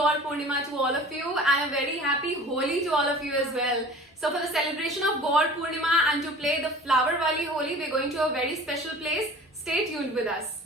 Gaur Purnima to all of you and a very happy Holi to all of you as well. So for the celebration of Gaur Purnima and to play the Flower Wali Holi, we're going to a very special place. Stay tuned with us.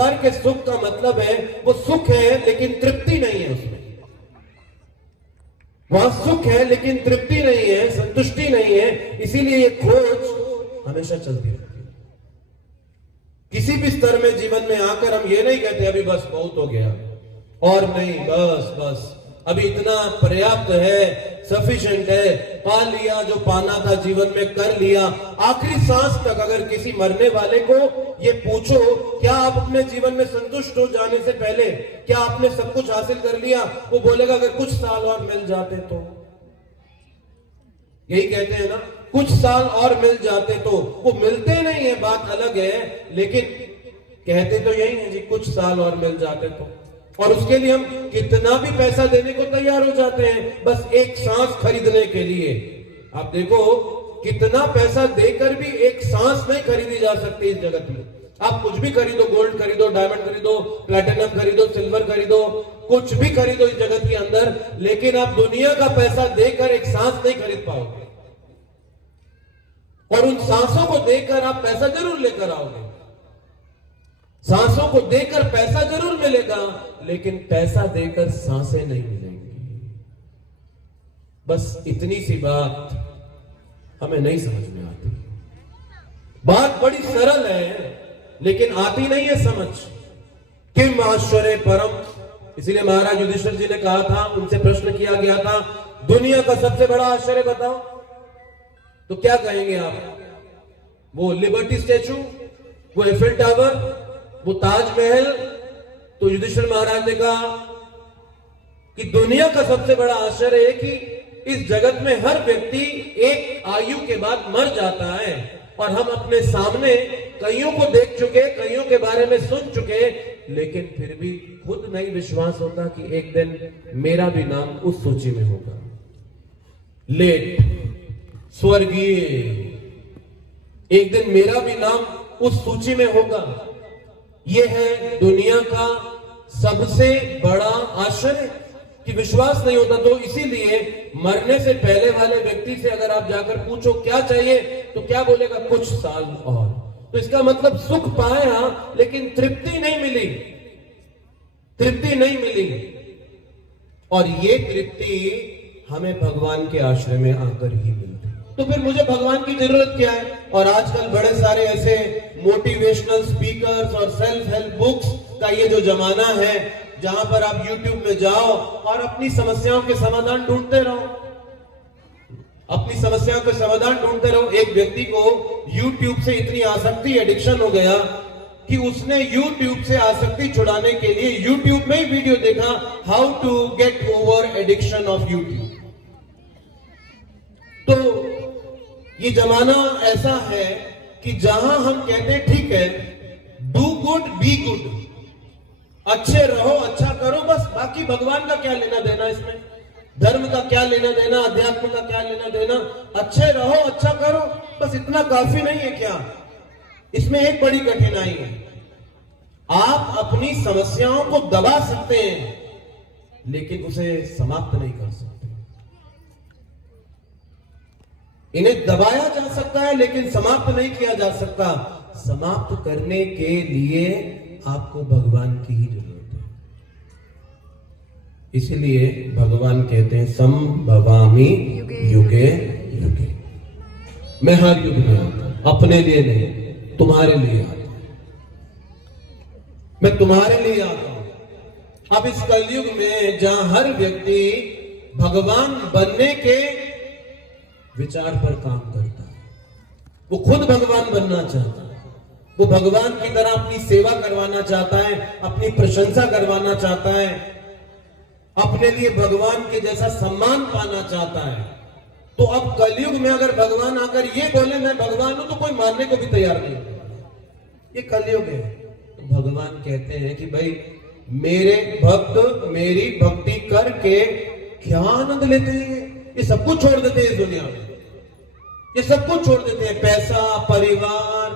संसार के सुख का मतलब है वो सुख है लेकिन तृप्ति नहीं है उसमें। वहां सुख है लेकिन तृप्ति नहीं है, संतुष्टि नहीं है। इसीलिए ये खोज हमेशा चलती रहती है। किसी भी स्तर में जीवन में आकर हम ये नहीं कहते अभी बस बहुत हो गया, और नहीं, बस बस अभी इतना पर्याप्त है, सफिशिएंट है, पा लिया जो पाना था जीवन में, कर लिया। आखिरी सांस तक अगर किसी मरने वाले को ये पूछो क्या आप अपने जीवन में संतुष्ट हो जाने से पहले, क्या आपने सब कुछ हासिल कर लिया, वो बोलेगा अगर कुछ साल और मिल जाते तो। यही कहते हैं ना, कुछ साल और मिल जाते तो। वो मिलते नहीं है, बात अलग है, लेकिन कहते तो यही है जी, कुछ साल और मिल जाते तो। और उसके लिए हम कितना भी पैसा देने को तैयार हो जाते हैं, बस एक सांस खरीदने के लिए। आप देखो कितना पैसा देकर भी एक सांस नहीं खरीदी जा सकती इस जगत में। आप कुछ भी खरीदो, गोल्ड खरीदो, डायमंड खरीदो, प्लैटिनम खरीदो, सिल्वर खरीदो, कुछ भी खरीदो इस जगत के अंदर, लेकिन आप दुनिया का पैसा देकर एक सांस नहीं खरीद पाओगे। और उन सांसों को देकर आप पैसा जरूर लेकर आओगे, सांसों को देकर पैसा जरूर मिलेगा, लेकिन पैसा देकर सांसें नहीं मिलेंगी। बस इतनी सी बात हमें नहीं समझ में आती। बात बड़ी सरल है लेकिन आती नहीं है समझ। किम आश्चर्य परम, इसीलिए महाराज युधिष्ठिर जी ने कहा था, उनसे प्रश्न किया गया था, दुनिया का सबसे बड़ा आश्चर्य बताओ, तो क्या कहेंगे आप? वो लिबर्टी स्टैचू, वो एफिल टावर, वो ताजमहल? तो युधिष्ठिर महाराज ने कहा कि दुनिया का सबसे बड़ा आश्चर्य है कि इस जगत में हर व्यक्ति एक आयु के बाद मर जाता है, और हम अपने सामने कईयों को देख चुके, कईयों के बारे में सुन चुके, लेकिन फिर भी खुद नहीं विश्वास होता कि एक दिन मेरा भी नाम उस सूची में होगा। लेट, स्वर्गीय, एक दिन मेरा भी नाम उस सूची में होगा। यह है दुनिया का सबसे बड़ा आश्चर्य कि विश्वास नहीं होता। तो इसीलिए मरने से पहले वाले व्यक्ति से अगर आप जाकर पूछो क्या चाहिए, तो क्या बोलेगा? कुछ साल और। तो इसका मतलब सुख पाया लेकिन तृप्ति नहीं मिली, तृप्ति नहीं मिली। और ये तृप्ति हमें भगवान के आश्रय में आकर ही मिलती। तो फिर मुझे भगवान की जरूरत क्या है? और आजकल बड़े सारे ऐसे मोटिवेशनल स्पीकर्स और सेल्फ हेल्प बुक्स का ये जो जमाना है, जहां पर आप YouTube में जाओ और अपनी समस्याओं के समाधान ढूंढते रहो, अपनी समस्याओं के समाधान ढूंढते रहो। एक व्यक्ति को YouTube से इतनी आसक्ति, एडिक्शन हो गया कि उसने YouTube से आसक्ति छुड़ाने के लिए YouTube में ही वीडियो देखा, how to get over addiction of YouTube। तो ये जमाना ऐसा है कि जहां हम कहते हैं ठीक है, डू गुड बी गुड, अच्छे रहो, अच्छा करो, बस बाकी भगवान का क्या लेना देना इसमें, धर्म का क्या लेना देना, अध्यात्म का क्या लेना देना, अच्छे रहो, अच्छा करो, बस इतना काफी नहीं है क्या? इसमें एक बड़ी कठिनाई है, आप अपनी समस्याओं को दबा सकते हैं लेकिन उसे समाप्त नहीं कर सकते। इन्हें दबाया जा सकता है लेकिन समाप्त नहीं किया जा सकता। समाप्त करने के लिए आपको भगवान की ही जरूरत है। इसलिए भगवान कहते हैं संभवामि युगे युगे। मैं हर युग में आता हूं, अपने लिए नहीं, तुम्हारे लिए आता हूं, मैं तुम्हारे लिए आता हूं। अब इस कलयुग में जहां हर व्यक्ति भगवान बनने के विचार पर काम करता है, वो खुद भगवान बनना चाहता है, वो भगवान की तरह अपनी सेवा करवाना चाहता है, अपनी प्रशंसा करवाना चाहता है, अपने लिए भगवान के जैसा सम्मान पाना चाहता है। तो अब कलयुग में अगर भगवान आकर ये बोले मैं भगवान हूं, तो कोई मानने को भी तैयार नहीं होगा। ये कलयुग है। तो भगवान कहते हैं कि भाई मेरे भक्त मेरी भक्ति करके क्या आनंद लेते हैं, ये सब कुछ छोड़ देते हैं इस दुनिया में, ये सब कुछ छोड़ देते हैं, पैसा, परिवार,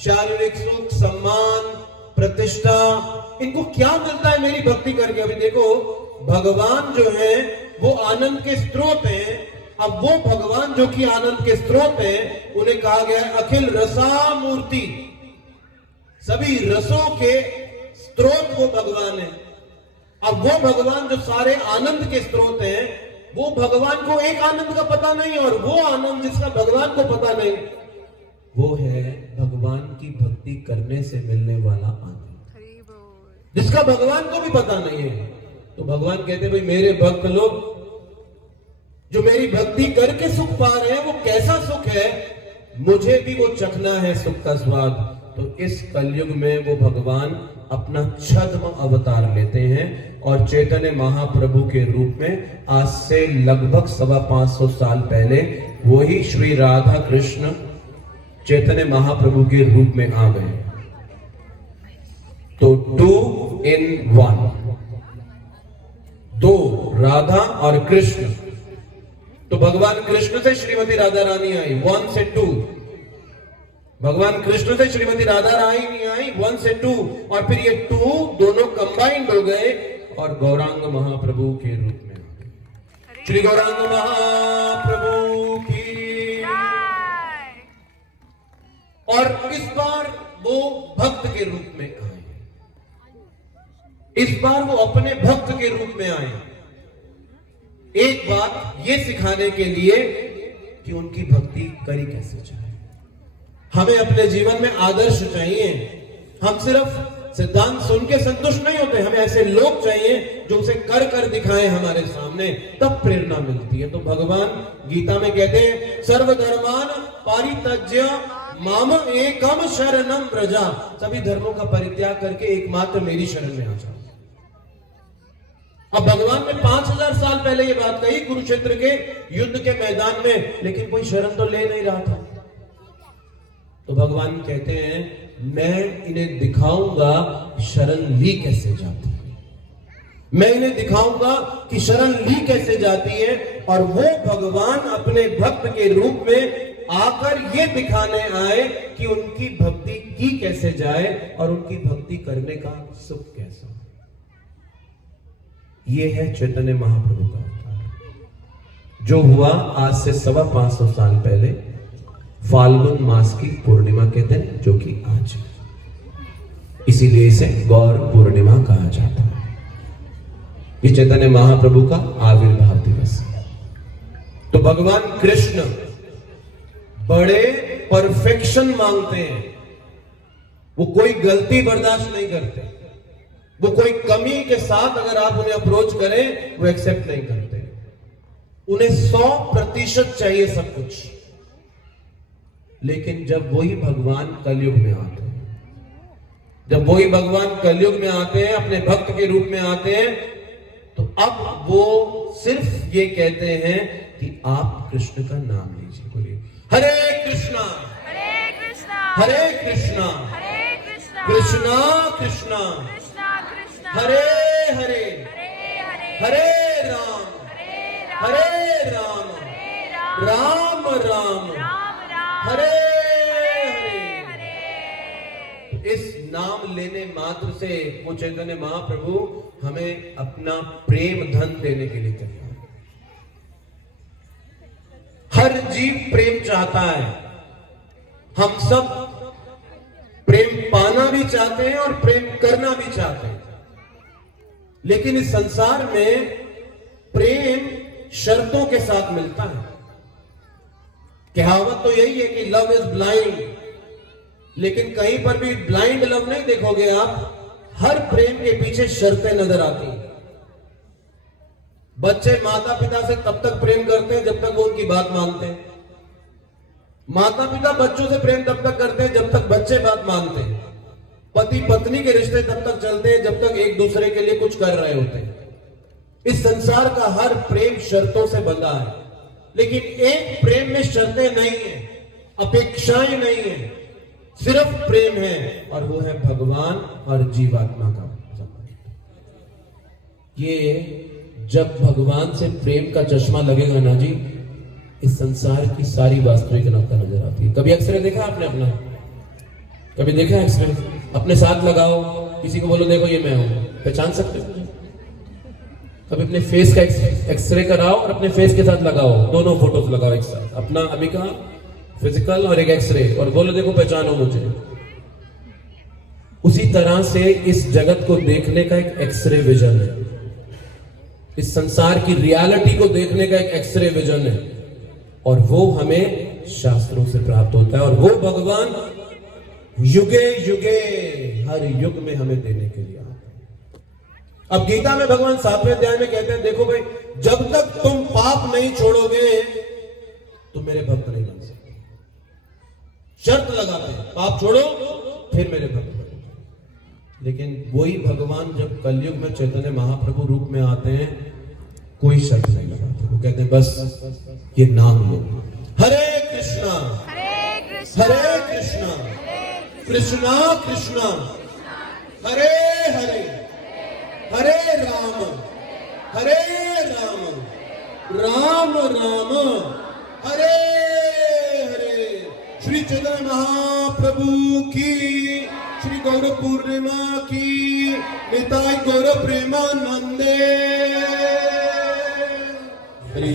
शारीरिक सुख, सम्मान, प्रतिष्ठा, इनको क्या मिलता है मेरी भक्ति करके? अभी देखो भगवान जो है वो आनंद के स्रोत हैं। अब वो भगवान जो कि आनंद के स्रोत हैं, उन्हें कहा गया है अखिल रसा मूर्ति, सभी रसों के स्रोत वो भगवान है। अब वो भगवान जो सारे आनंद के स्रोत हैं, वो भगवान को एक आनंद का पता नहीं, और वो आनंद जिसका भगवान को पता नहीं, वो है भगवान की भक्ति करने से मिलने वाला आनंद, जिसका भगवान को भी पता नहीं है। तो भगवान कहते भाई मेरे भक्त लोग जो मेरी भक्ति करके सुख पा रहे हैं, वो कैसा सुख है, मुझे भी वो चखना है सुख का स्वाद। तो इस कलयुग में वो भगवान अपना छद्म अवतार लेते हैं और चैतन्य महाप्रभु के रूप में आज से लगभग 550 साल पहले वही श्री राधा कृष्ण चैतन्य महाप्रभु के रूप में आ गए। तो 2 in 1, दो राधा और कृष्ण। तो भगवान कृष्ण से श्रीमती राधा रानी आई 1 से 2, भगवान कृष्ण से श्रीमती राधा रानी आई 1 से 2, और फिर ये 2 दोनों कंबाइंड हो गए और गौरांग महाप्रभु के रूप में आ गए। श्री गौरांग महाप्रभु की। और इस बार वो भक्त के रूप में आए, इस बार वो अपने भक्त के रूप में आए, एक बात ये सिखाने के लिए कि उनकी भक्ति करी कैसे जाए। हमें अपने जीवन में आदर्श चाहिए। हम सिर्फ सिद्धांत सुन के संतुष्ट नहीं होते, हमें ऐसे लोग चाहिए जो उसे कर कर दिखाएं हमारे सामने, तब प्रेरणा मिलती है। तो भगवान गीता में कहते हैं सर्वधर्मान परित्यज्य माम एकम शरणम व्रजा, सभी धर्मों का परित्याग करके एकमात्र मेरी शरण में आ जाओ। अब भगवान ने 5000 साल पहले ये बात कही कुरुक्षेत्र के युद्ध के मैदान में, लेकिन कोई शरण तो ले नहीं रहा था। तो भगवान कहते हैं मैं इन्हें दिखाऊंगा शरण ली कैसे जाती है, मैं इन्हें दिखाऊंगा कि शरण ली कैसे जाती है। और वो भगवान अपने भक्त के रूप में आकर ये दिखाने आए कि उनकी भक्ति की कैसे जाए और उनकी भक्ति करने का सुख कैसा। ये है चैतन्य महाप्रभु का अवतार, जो हुआ आज से 550 साल पहले फाल्गुन मास की पूर्णिमा के दिन, जो कि आज है। इसीलिए इसे गौर पूर्णिमा कहा जाता है। ये चैतन्य महाप्रभु का आविर्भाव दिवस है। तो भगवान कृष्ण बड़े परफेक्शन मांगते हैं, वो कोई गलती बर्दाश्त नहीं करते, वो कोई कमी के साथ अगर आप उन्हें अप्रोच करें वो एक्सेप्ट नहीं करते। उन्हें 100% चाहिए सब कुछ। लेकिन जब वही भगवान कलयुग में आते हैं, जब वही भगवान कलयुग में आते हैं, अपने भक्त के रूप में आते हैं, तो अब वो सिर्फ ये कहते हैं कि आप कृष्ण का नाम लीजिए। बोलिए हरे कृष्णा हरे कृष्णा हरे कृष्णा हरे कृष्णा कृष्णा कृष्णा कृष्णा कृष्णा हरे हरे हरे हरे हरे राम हरे राम राम राम राम राम राम हरे हरे हरे। इस नाम लेने मात्र से वो चैतन्य महाप्रभु हमें अपना प्रेम धन देने के लिए तैयार। हर जीव प्रेम चाहता है, हम सब प्रेम पाना भी चाहते हैं और प्रेम करना भी चाहते हैं। लेकिन इस संसार में प्रेम शर्तों के साथ मिलता है। कहावत तो यही है कि लव इज ब्लाइंड, लेकिन कहीं पर भी ब्लाइंड लव नहीं देखोगे आप। हर प्रेम के पीछे शर्तें नजर आती हैं। बच्चे माता पिता से तब तक प्रेम करते हैं जब तक वो उनकी बात मानते हैं। माता पिता बच्चों से प्रेम तब तक करते हैं जब तक बच्चे बात मानते हैं। पति पत्नी के रिश्ते तब तक चलते हैं जब तक एक दूसरे के लिए कुछ कर रहे होते हैं। इस संसार का हर प्रेम शर्तों से बंधा है, लेकिन एक प्रेम में शर्तें नहीं है, अपेक्षाएं नहीं है, सिर्फ प्रेम है, और वो है भगवान और जीवात्मा का संबंध। ये जब भगवान से प्रेम का चश्मा लगेगा ना जी, इस संसार की सारी वास्तविकता नजर आती है। कभी एक्सरे देखा आपने अपना? कभी देखा एक्सरे? अपने साथ लगाओ, किसी को बोलो देखो ये मैं हूं, पहचान सकते हो? कभी अपने फेस का एक्सरे कराओ और अपने फेस के साथ लगाओ, दोनों फोटोज लगाओ एक साथ, अपना अभी का फिजिकल और एक एक्सरे, और बोलो देखो पहचानो मुझे। उसी तरह से इस जगत को देखने का एक एक्सरे विजन है, इस संसार की रियलिटी को देखने का एक एक्सरे विजन है, और वो हमें शास्त्रों से प्राप्त होता है, और वो भगवान युगे युगे हर युग में हमें देने के लिए आता है। अब गीता में भगवान 7वें अध्याय में कहते हैं, देखो भाई, जब तक तुम पाप नहीं छोड़ोगे तो मेरे भक्त नहीं बन सकते। शर्त लगाते हैं, पाप छोड़ो फिर मेरे भक्त बनो। लेकिन वही भगवान जब कलयुग में चैतन्य महाप्रभु रूप में आते हैं, कोई शर्त नहीं लगाते। वो कहते हैं बस ये नाम लो, हरे कृष्णा हरे कृष्णा कृष्णा कृष्णा हरे हरे हरे राम राम राम हरे हरे। श्री चैतन्य महाप्रभु की, श्री गौर पूर्णिमा की, निताई गौर प्रेमानंदे। Hari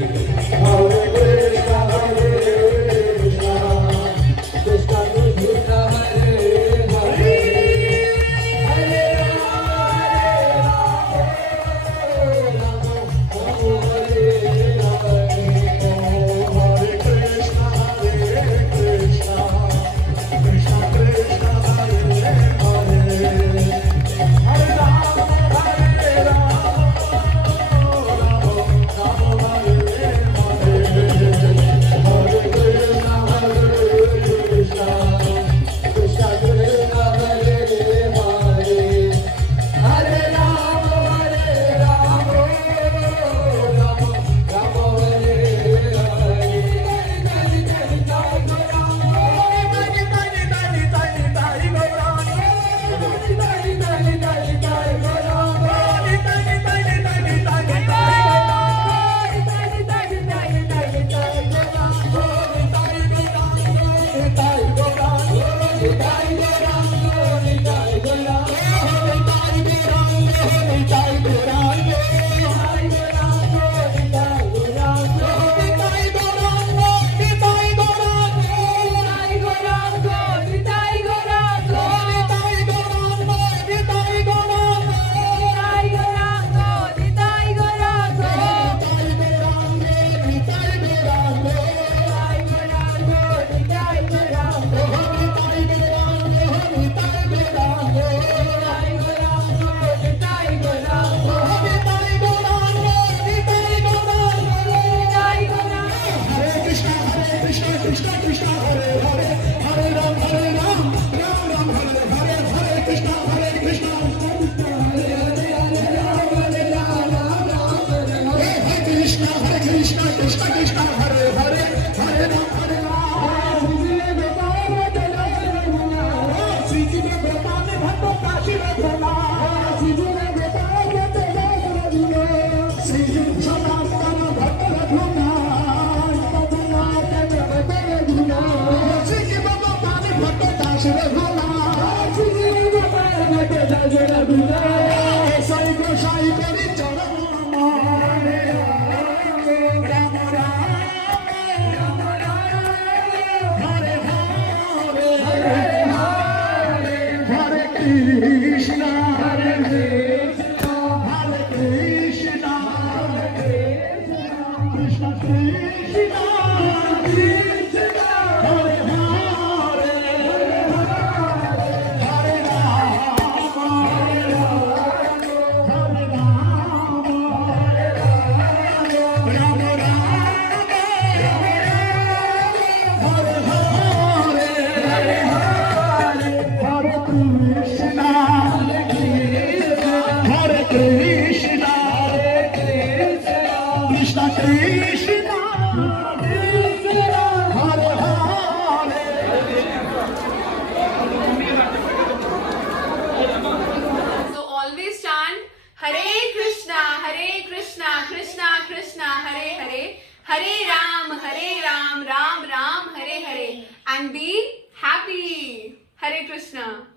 So always chant Hare Krishna, Krishna Krishna, Hare Hare, Hare Ram, Ram Ram, Hare Hare, and be happy. Hare Krishna.